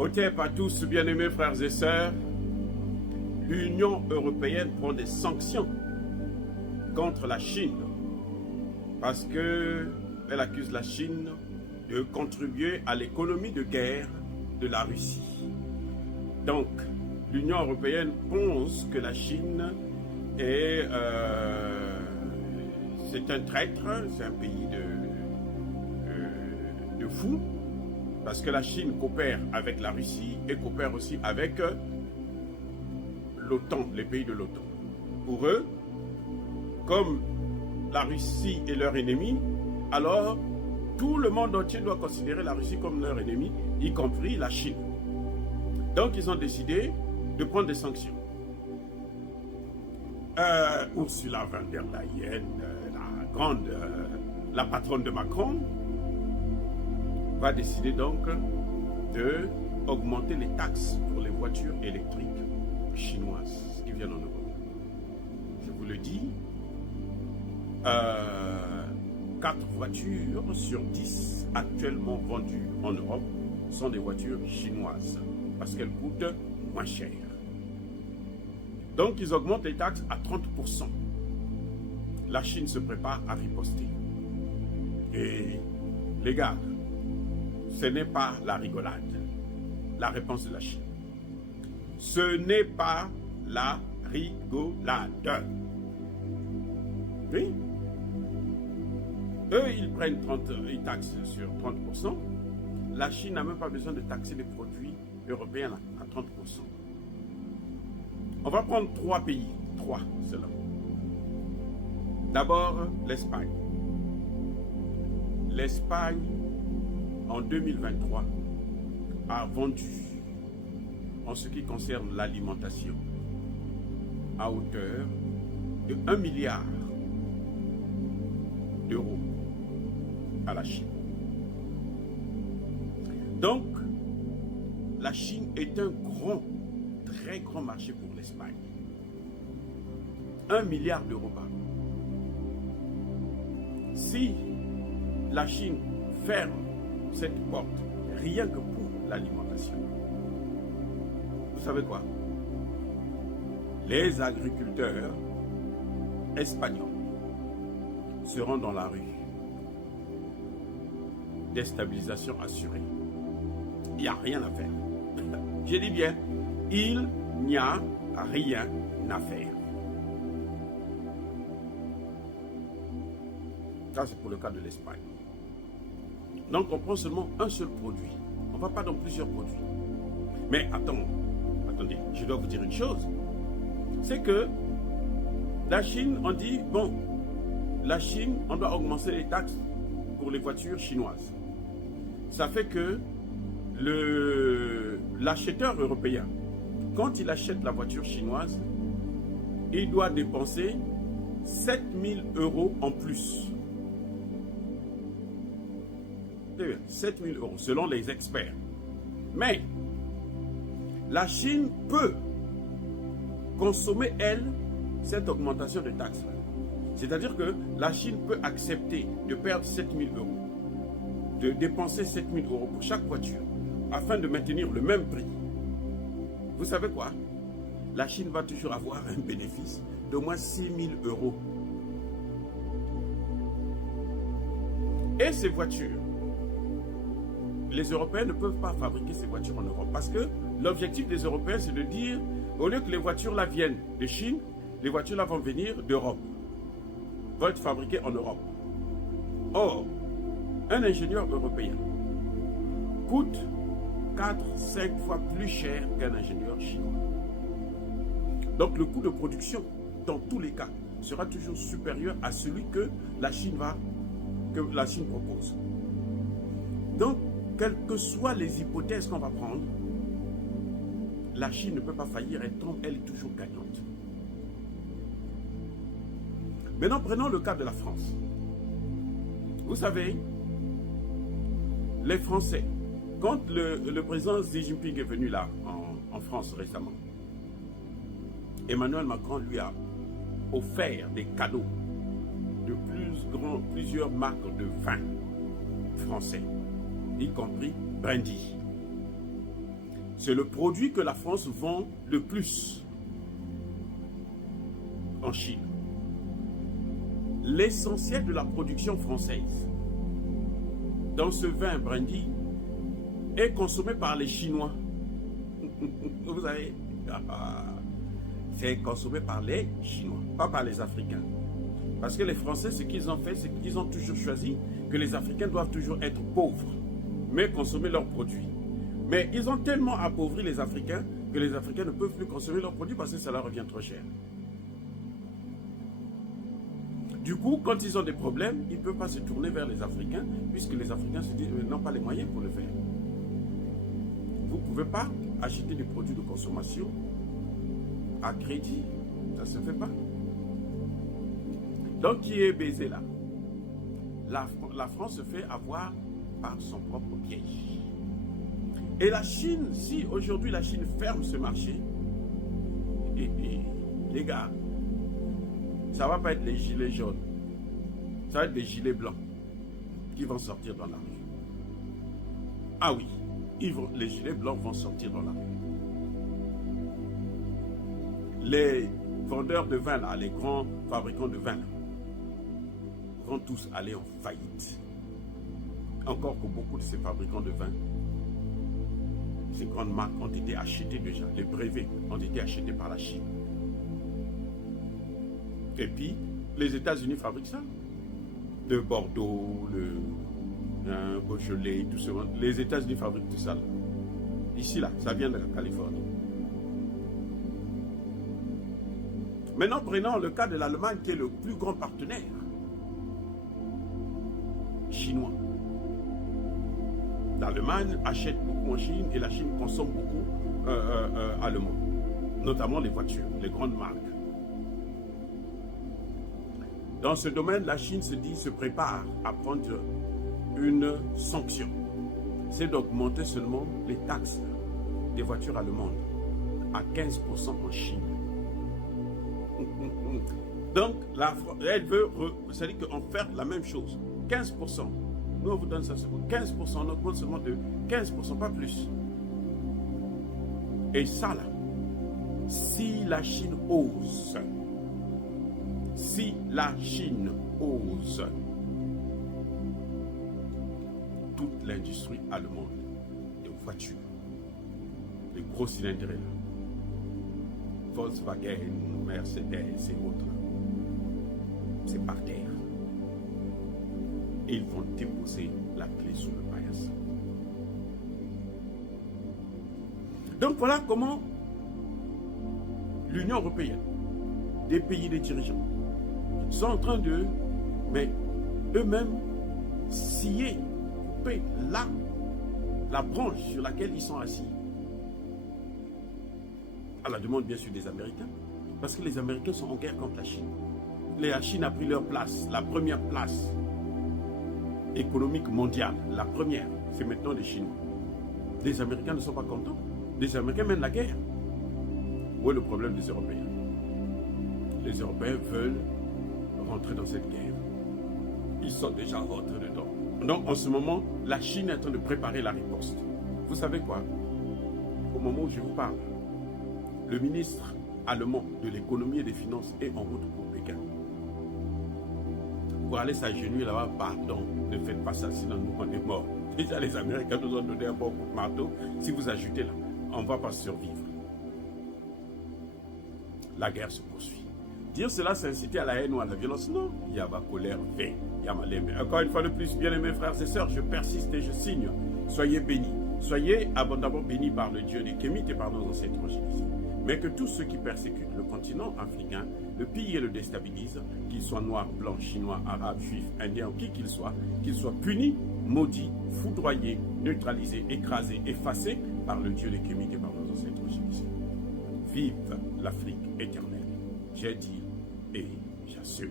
Otep à tous, bien-aimés frères et sœurs, l'Union européenne prend des sanctions contre la Chine parce qu'elle accuse la Chine de contribuer à l'économie de guerre de la Russie. Donc, l'Union européenne pense que la Chine est c'est un traître, c'est un pays de fous, parce que la Chine coopère avec la Russie et coopère aussi avec l'OTAN, les pays de l'OTAN. Pour eux, comme la Russie est leur ennemi, alors tout le monde entier doit considérer la Russie comme leur ennemi, y compris la Chine. Donc ils ont décidé de prendre des sanctions. Ursula von der Leyen, la patronne de Macron, va décider donc d'augmenter les taxes pour les voitures électriques chinoises qui viennent en Europe. Je vous le dis, 4 voitures sur 10 actuellement vendues en Europe sont des voitures chinoises parce qu'elles coûtent moins cher. Donc ils augmentent les taxes à 30%. La Chine se prépare à riposter. Et les gars, ce n'est pas la rigolade, la réponse de la Chine. Ce n'est pas la rigolade. Oui. Eux, ils prennent ils taxent sur 30%. La Chine n'a même pas besoin de taxer les produits européens à 30%. On va prendre 3 pays, 3 seulement. D'abord, l'Espagne. L'Espagne, en 2023, a vendu, en ce qui concerne l'alimentation, à hauteur de 1 milliard d'euros à la Chine. Donc, la Chine est un très grand marché pour l'Espagne. 1 milliard d'euros par an. Si la Chine ferme cette porte, rien que pour l'alimentation, vous savez quoi? Les agriculteurs espagnols seront dans la rue. Déstabilisation assurée. Il n'y a rien à faire. Je dis bien, il n'y a rien à faire. Ça, c'est pour le cas de l'Espagne. Donc, on prend seulement un seul produit. On ne va pas dans plusieurs produits. Mais attendez, je dois vous dire une chose. C'est que la Chine, on dit, bon, la Chine, on doit augmenter les taxes pour les voitures chinoises. Ça fait que l'acheteur européen, quand il achète la voiture chinoise, il doit dépenser 7 000 € en plus. 7 000 € selon les experts. Mais la Chine peut consommer, elle, cette augmentation de taxes. C'est-à-dire que la Chine peut accepter de perdre 7 000 €, de dépenser 7 000 € pour chaque voiture, afin de maintenir le même prix. Vous savez quoi? La Chine va toujours avoir un bénéfice d'au moins 6 000 €. Et ces voitures, les Européens ne peuvent pas fabriquer ces voitures en Europe parce que l'objectif des Européens, c'est de dire, au lieu que les voitures là viennent de Chine, les voitures là vont venir d'Europe, vont être fabriquées en Europe. Or, un ingénieur européen coûte 4-5 fois plus cher qu'un ingénieur chinois. Donc le coût de production, dans tous les cas, sera toujours supérieur à celui que la Chine propose. Donc, quelles que soient les hypothèses qu'on va prendre, la Chine ne peut pas faillir, elle est toujours gagnante. Maintenant, prenons le cas de la France. Vous savez, les Français, quand le président Xi Jinping est venu là, en France récemment, Emmanuel Macron lui a offert des cadeaux de plusieurs marques de vin français, y compris Brandy. C'est le produit que la France vend le plus en Chine. L'essentiel de la production française dans ce vin brandy est consommé par les Chinois. Vous savez, c'est consommé par les Chinois, pas par les Africains. Parce que les Français, ce qu'ils ont fait, c'est qu'ils ont toujours choisi que les Africains doivent toujours être pauvres, mais consommer leurs produits. Mais ils ont tellement appauvri les Africains que les Africains ne peuvent plus consommer leurs produits parce que ça leur revient trop cher. Du coup, quand ils ont des problèmes, ils ne peuvent pas se tourner vers les Africains puisque les Africains se disent n'ont pas les moyens pour le faire. Vous ne pouvez pas acheter des produits de consommation à crédit. Ça ne se fait pas. Donc, qui est baisé là? La France se fait avoir par son propre piège. Et la Chine, si aujourd'hui la Chine ferme ce marché, les gars, ça ne va pas être les gilets jaunes, ça va être des gilets blancs qui vont sortir dans la rue. Ah oui, les gilets blancs vont sortir dans la rue. Les vendeurs de vin, là, les grands fabricants de vin, là, vont tous aller en faillite. Encore que beaucoup de ces fabricants de vin, ces grandes marques ont été achetées déjà. Les brevets ont été achetés par la Chine. Et puis, les États-Unis fabriquent ça. Le Bordeaux, le Beaujolais, tout ce monde. Les États-Unis fabriquent tout ça. Là. Ici, là, ça vient de la Californie. Maintenant, prenons le cas de l'Allemagne, qui est le plus grand partenaire chinois. L'Allemagne achète beaucoup en Chine et la Chine consomme beaucoup allemand, notamment les voitures, les grandes marques. Dans ce domaine, la Chine se prépare à prendre une sanction. C'est d'augmenter seulement les taxes des voitures allemandes à 15% en Chine. Donc, elle veut, c'est-à-dire qu'on fait la même chose, 15%. Nous, on vous donne ça, 15%, on augmente seulement de 15%, pas plus. Et ça, là, si la Chine ose, toute l'industrie allemande de voitures, les gros cylindres, là, Volkswagen, Mercedes et autres, c'est par terre. Et ils vont déposer la clé sous le paillasson. Donc voilà comment l'Union européenne, des pays, des dirigeants, sont en train de, mais eux-mêmes, scier, couper la branche sur laquelle ils sont assis. À la demande bien sûr des Américains, parce que les Américains sont en guerre contre la Chine. La Chine a pris leur place, la première place économique mondiale, la première, c'est maintenant les Chinois. Les Américains ne sont pas contents. Les Américains mènent la guerre. Où est le problème des Européens? Les Européens veulent rentrer dans cette guerre. Ils sont déjà rentrés dedans. Donc en ce moment, la Chine est en train de préparer la riposte. Vous savez quoi? Au moment où je vous parle, le ministre allemand de l'économie et des finances est en route pour Pékin. Pour aller s'agenouiller là-bas, pardon, ne faites pas ça, sinon nous on est morts. Déjà les Américains nous ont donné un bon coup de marteau. Si vous ajoutez là, on ne va pas survivre. La guerre se poursuit. Dire cela, c'est inciter à la haine ou à la violence. Non, il y a ma colère, il y a ma lème. Encore une fois de plus, bien-aimés frères et sœurs, je persiste et je signe. Soyez bénis. Soyez abondamment bénis par le Dieu des Kémites et par nos ancêtres évangélistes. Mais que tous ceux qui persécutent le continent africain, le pillent et le déstabilisent, qu'ils soient noirs, blancs, chinois, arabes, juifs, indiens ou qui qu'ils soient punis, maudits, foudroyés, neutralisés, écrasés, effacés par le Dieu des Kémites et par nos ancêtres évangélistes. Vive l'Afrique éternelle. J'ai dit et j'assure.